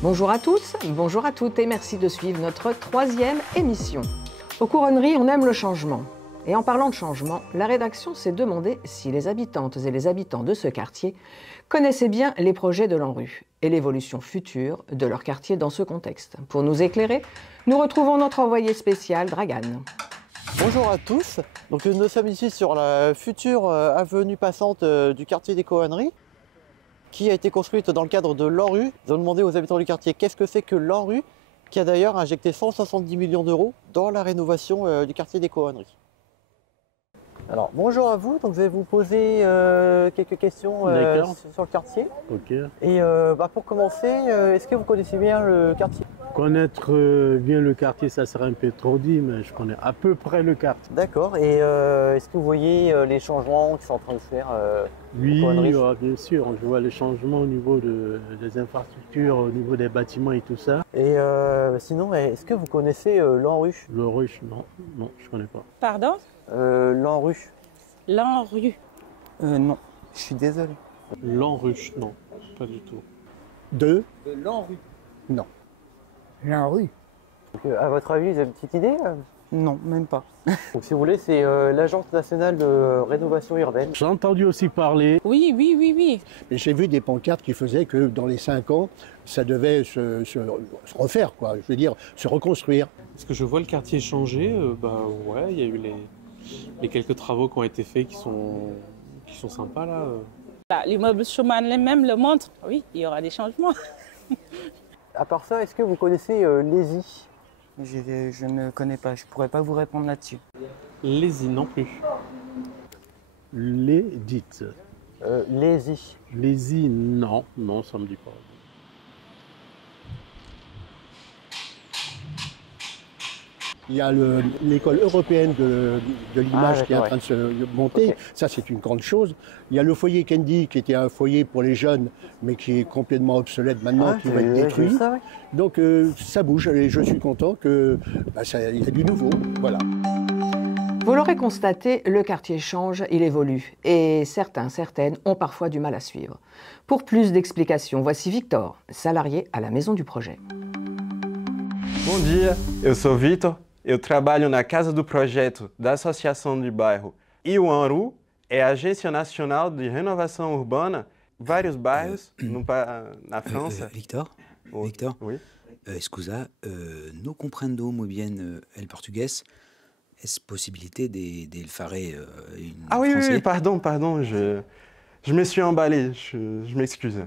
Bonjour à tous, bonjour à toutes et merci de suivre notre 3e émission. Aux Couronneries, on aime le changement. Et en parlant de changement, la rédaction s'est demandé si les habitantes et les habitants de ce quartier connaissaient bien les projets de l'ANRU et l'évolution future de leur quartier dans ce contexte. Pour nous éclairer, nous retrouvons notre envoyé spécial, Dragan. Bonjour à tous, donc nous sommes ici sur la future avenue passante du quartier des Couronneries qui a été construite dans le cadre de l'ANRU. Nous avons demandé aux habitants du quartier qu'est-ce que c'est que l'ANRU, qui a d'ailleurs injecté 170 millions d'euros dans la rénovation du quartier des Couronneries. Alors bonjour à vous, donc je vais vous poser quelques questions sur le quartier. Ok. Et pour commencer, est-ce que vous connaissez bien le quartier? Connaître bien le quartier, ça serait un peu trop dit, mais je connais à peu près le quartier. D'accord, et est-ce que vous voyez les changements qui sont en train de se faire Oui, bien sûr, je vois les changements au niveau des infrastructures, au niveau des bâtiments et tout ça. Et sinon, est-ce que vous connaissez l'ANRU? L'ANRU, non, je connais pas. Pardon? L'ANRU. L'ANRU. Non, je suis désolé. L'ANRU, non, pas du tout. De l'ANRU. Non. L'ANRU. À votre avis, vous avez une petite idée? Non, même pas. Donc, si vous voulez, c'est l'Agence nationale de rénovation urbaine. J'ai entendu aussi parler. Oui. J'ai vu des pancartes qui faisaient que dans les 5 ans, ça devait se refaire, quoi. Je veux dire, se reconstruire. Est-ce que je vois le quartier changer? Ouais, il y a eu les quelques travaux qui ont été faits qui sont sympas là. L'immeuble Schumann même le montre. Oui, il y aura des changements. À part ça, est-ce que vous connaissez l'ESI? Je ne connais pas, je ne pourrais pas vous répondre là-dessus. Les non plus. Les dites. L'ESI. Les non, ça me dit pas. Il y a l'école européenne de l'image qui est en train de se monter. Okay. Ça, c'est une grande chose. Il y a le foyer Kennedy, qui était un foyer pour les jeunes, mais qui est complètement obsolète maintenant, qui va être détruit. Ça, ouais. Donc, ça bouge et je suis content qu'il y a du nouveau. Voilà. Vous l'aurez constaté, le quartier change, il évolue. Et certaines ont parfois du mal à suivre. Pour plus d'explications, voici Victor, salarié à la Maison du Projet. Bom dia, eu sou Vitor. Eu trabalho na Casa do Projeto da Associação de Bairro e o ANRU é a Agência Nacional de Renovação Urbana, vários bairros na França. Victor? Victor? Oui. Scusa, no compreendo muy bien el portugués. Est-ce possibilité de le faire Ah oui, pardon, je me suis emballé, je m'excuse.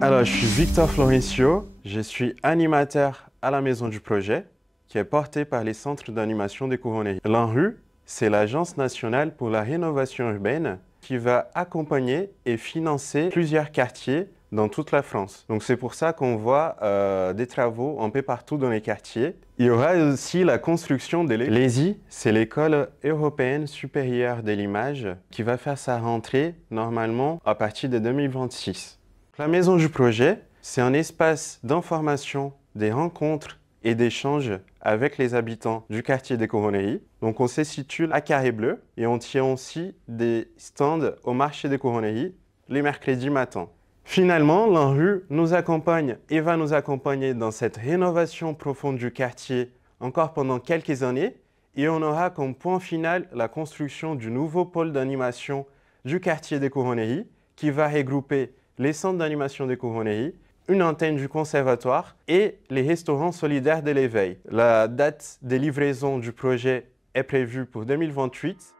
Alors, je suis Victor Florencio, je suis animateur à la Maison du Projet, qui est portée par les centres d'animation des Couronneries. L'ANRU, c'est l'Agence nationale pour la rénovation urbaine qui va accompagner et financer plusieurs quartiers dans toute la France. Donc c'est pour ça qu'on voit des travaux un peu partout dans les quartiers. Il y aura aussi la construction de l'ESI, c'est l'École européenne supérieure de l'image, qui va faire sa rentrée normalement à partir de 2026. La Maison du Projet, c'est un espace d'information, des rencontres et d'échanges avec les habitants du quartier des Couronneries. Donc on se situe à Carré Bleu et on tient aussi des stands au marché des Couronneries les mercredis matins. Finalement, l'ANRU nous accompagne et va nous accompagner dans cette rénovation profonde du quartier encore pendant quelques années et on aura comme point final la construction du nouveau pôle d'animation du quartier des Couronneries qui va regrouper les centres d'animation des Couronneries, une antenne du conservatoire et les restaurants solidaires de l'éveil. La date de livraison du projet est prévue pour 2028.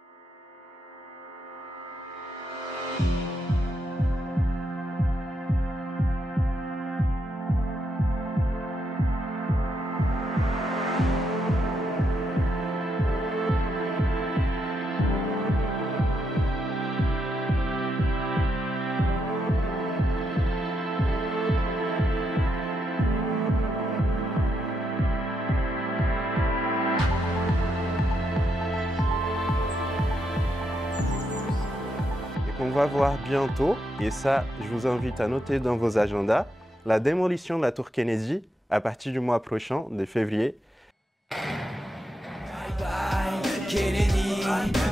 On va voir bientôt, et ça, je vous invite à noter dans vos agendas, la démolition de la tour Kennedy à partir du mois prochain, de février. Bye bye, Kennedy,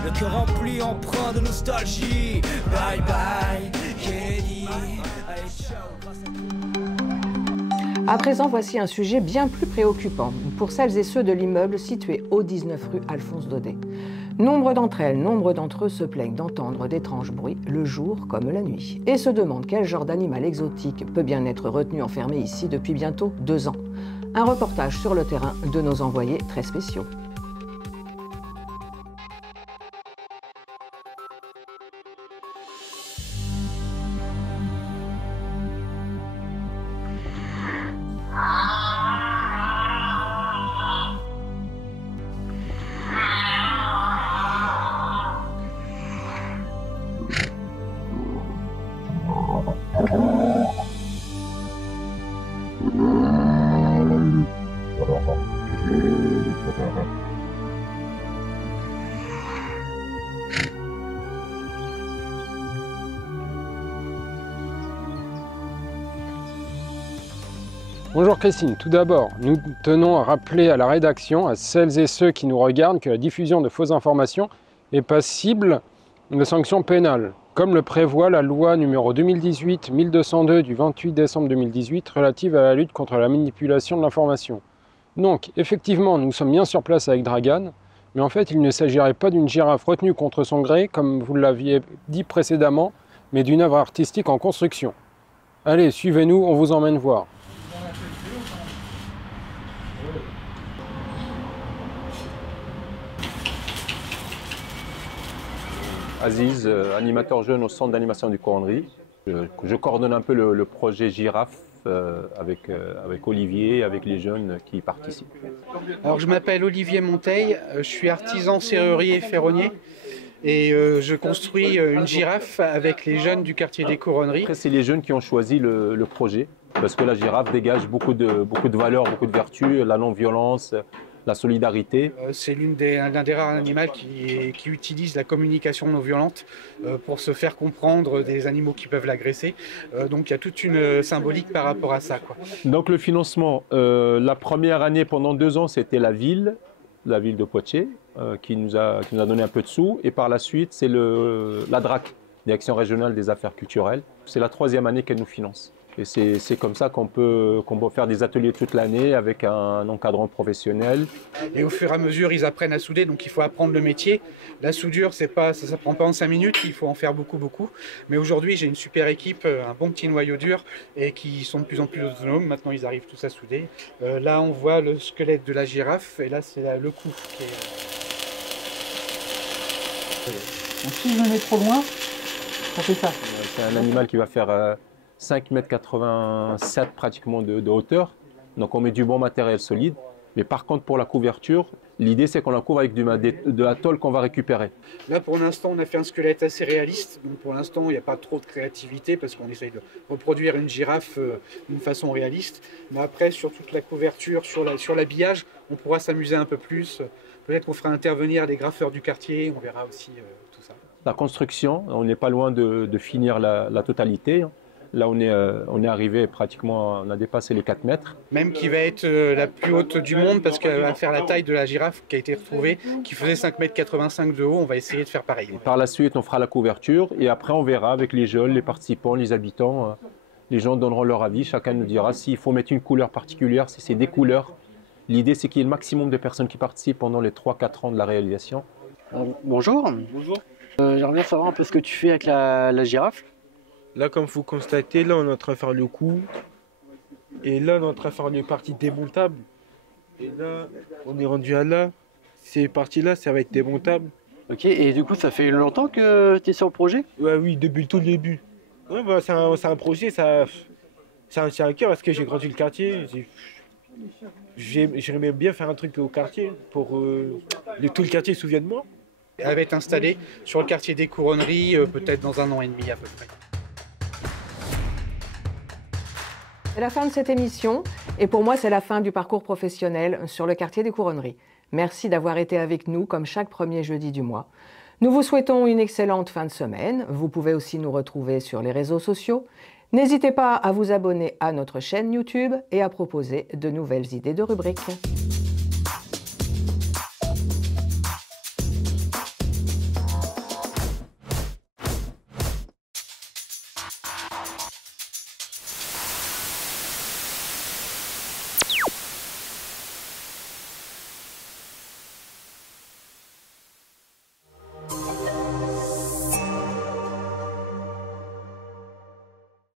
le cœur rempli empreint de nostalgie. Bye bye, Kennedy. Allez, ciao, grâce à toi. À présent, voici un sujet bien plus préoccupant pour celles et ceux de l'immeuble situé au 19 rue Alphonse Daudet. Nombre d'entre eux se plaignent d'entendre d'étranges bruits le jour comme la nuit et se demandent quel genre d'animal exotique peut bien être retenu enfermé ici depuis bientôt 2 ans. Un reportage sur le terrain de nos envoyés très spéciaux. Bonjour Christine, tout d'abord, nous tenons à rappeler à la rédaction, à celles et ceux qui nous regardent, que la diffusion de fausses informations est passible de sanctions pénales, comme le prévoit la loi numéro 2018-1202 du 28 décembre 2018 relative à la lutte contre la manipulation de l'information. Donc, effectivement, nous sommes bien sur place avec Dragan, mais en fait, il ne s'agirait pas d'une girafe retenue contre son gré, comme vous l'aviez dit précédemment, mais d'une œuvre artistique en construction. Allez, suivez-nous, on vous emmène voir. Aziz, animateur jeune au centre d'animation du Couronnerie. Je coordonne un peu le projet Girafe avec Olivier, avec les jeunes qui y participent. Alors, je m'appelle Olivier Monteil, je suis artisan serrurier ferronnier et je construis une girafe avec les jeunes du quartier des Couronneries. C'est les jeunes qui ont choisi le projet parce que la girafe dégage beaucoup de valeurs, beaucoup de vertus, la non-violence, la solidarité. C'est l'un des rares animaux qui utilise la communication non violente pour se faire comprendre des animaux qui peuvent l'agresser. Donc il y a toute une symbolique par rapport à ça, quoi. Donc le financement, la première année pendant 2 ans, c'était la ville de Poitiers qui nous a donné un peu de sous. Et par la suite, c'est la DRAC, Direction régionale des affaires culturelles. C'est la 3e année qu'elle nous finance. Et c'est comme ça qu'on peut faire des ateliers toute l'année avec un encadrant professionnel. Et au fur et à mesure, ils apprennent à souder, donc il faut apprendre le métier. La soudure, ça ne prend pas en 5 minutes, il faut en faire beaucoup. Mais aujourd'hui, j'ai une super équipe, un bon petit noyau dur, et qui sont de plus en plus autonomes. Maintenant, ils arrivent tous à souder. Là, on voit le squelette de la girafe, et là, c'est le cou. Donc, si je me mets trop loin, ça fait ça. C'est un animal qui va faire 5,87 m pratiquement de hauteur, donc on met du bon matériel solide. Mais par contre pour la couverture, l'idée c'est qu'on la couvre avec de la tôle qu'on va récupérer. Là pour l'instant on a fait un squelette assez réaliste, donc pour l'instant il n'y a pas trop de créativité parce qu'on essaye de reproduire une girafe d'une façon réaliste. Mais après sur toute la couverture, sur l'habillage, on pourra s'amuser un peu plus. Peut-être qu'on fera intervenir les graffeurs du quartier, on verra aussi tout ça. La construction, on n'est pas loin de finir la totalité. Là, on est arrivé pratiquement, on a dépassé les 4 mètres. Même qui va être la plus haute du monde parce qu'elle va faire la taille de la girafe qui a été retrouvée, qui faisait 5,85 m de haut. On va essayer de faire pareil. Par la suite, on fera la couverture et après, on verra avec les jeunes, les participants, les habitants. Les gens donneront leur avis. Chacun nous dira s'il faut mettre une couleur particulière, si c'est des couleurs. L'idée, c'est qu'il y ait le maximum de personnes qui participent pendant les 3-4 ans de la réalisation. Bonjour. Bonjour. J'aimerais bien savoir un peu ce que tu fais avec la girafe. Là, comme vous constatez, là, on est en train de faire le cou. Et là, on est en train de faire les parties démontables. Et là, on est rendu à là. Ces parties-là, ça va être démontable. Ok, et du coup, ça fait longtemps que tu es sur le projet? Ouais, oui, depuis tout le début. Ouais, bah, c'est un projet, ça me tient à cœur parce que j'ai grandi le quartier. J'aimerais bien faire un truc au quartier pour que tout le quartier se souvienne de moi. Elle va être installée sur le quartier des Couronneries, peut-être dans 1 an et demi à peu près. C'est la fin de cette émission et pour moi c'est la fin du parcours professionnel sur le quartier des Couronneries. Merci d'avoir été avec nous comme chaque premier jeudi du mois. Nous vous souhaitons une excellente fin de semaine. Vous pouvez aussi nous retrouver sur les réseaux sociaux. N'hésitez pas à vous abonner à notre chaîne YouTube et à proposer de nouvelles idées de rubriques.